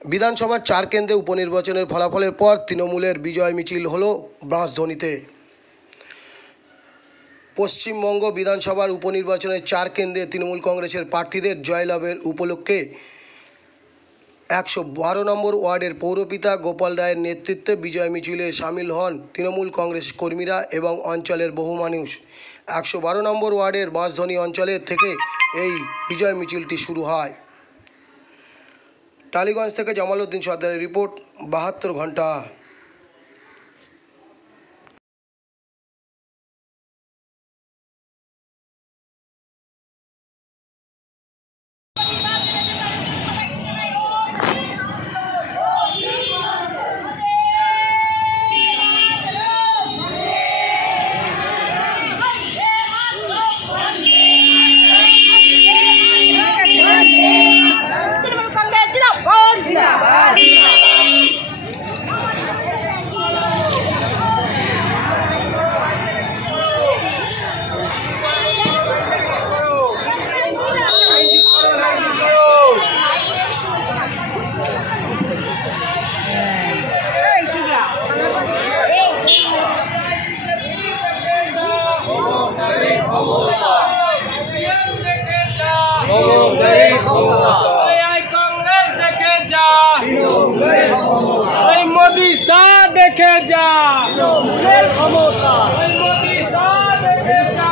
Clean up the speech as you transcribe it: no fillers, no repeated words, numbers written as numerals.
বিধানসভার 4 কেন্দ্রে উপনির্বাচনের ফলাফলের পর তৃণমূলের বিজয় মিছিল হল বাঁশদ্রোণীতে। পশ্চিমবঙ্গ বিধানসভার উপনির্বাচনের 4 কেন্দ্রে তৃণমূল কংগ্রেসের প্রার্থীদের জয়লাভের উপলক্ষে 112 নম্বর ওয়ার্ডের পৌরপিতা গোপাল রায়ের নেতৃত্বে বিজয় মিছিলে সামিল হন তৃণমূল কংগ্রেস কর্মীরা এবং অঞ্চলের বহু মানুষ। 112 নম্বর ওয়ার্ডের বাঁশদ্রোণী অঞ্চলের থেকে এই বিজয় মিছিলটি শুরু হয়। টালিগঞ্জ থেকে জামাল উদ্দিন সর্দারের রিপোর্ট, 72 ঘন্টা। मोदी शाह देखे जा, मोदी शाह देखे जा।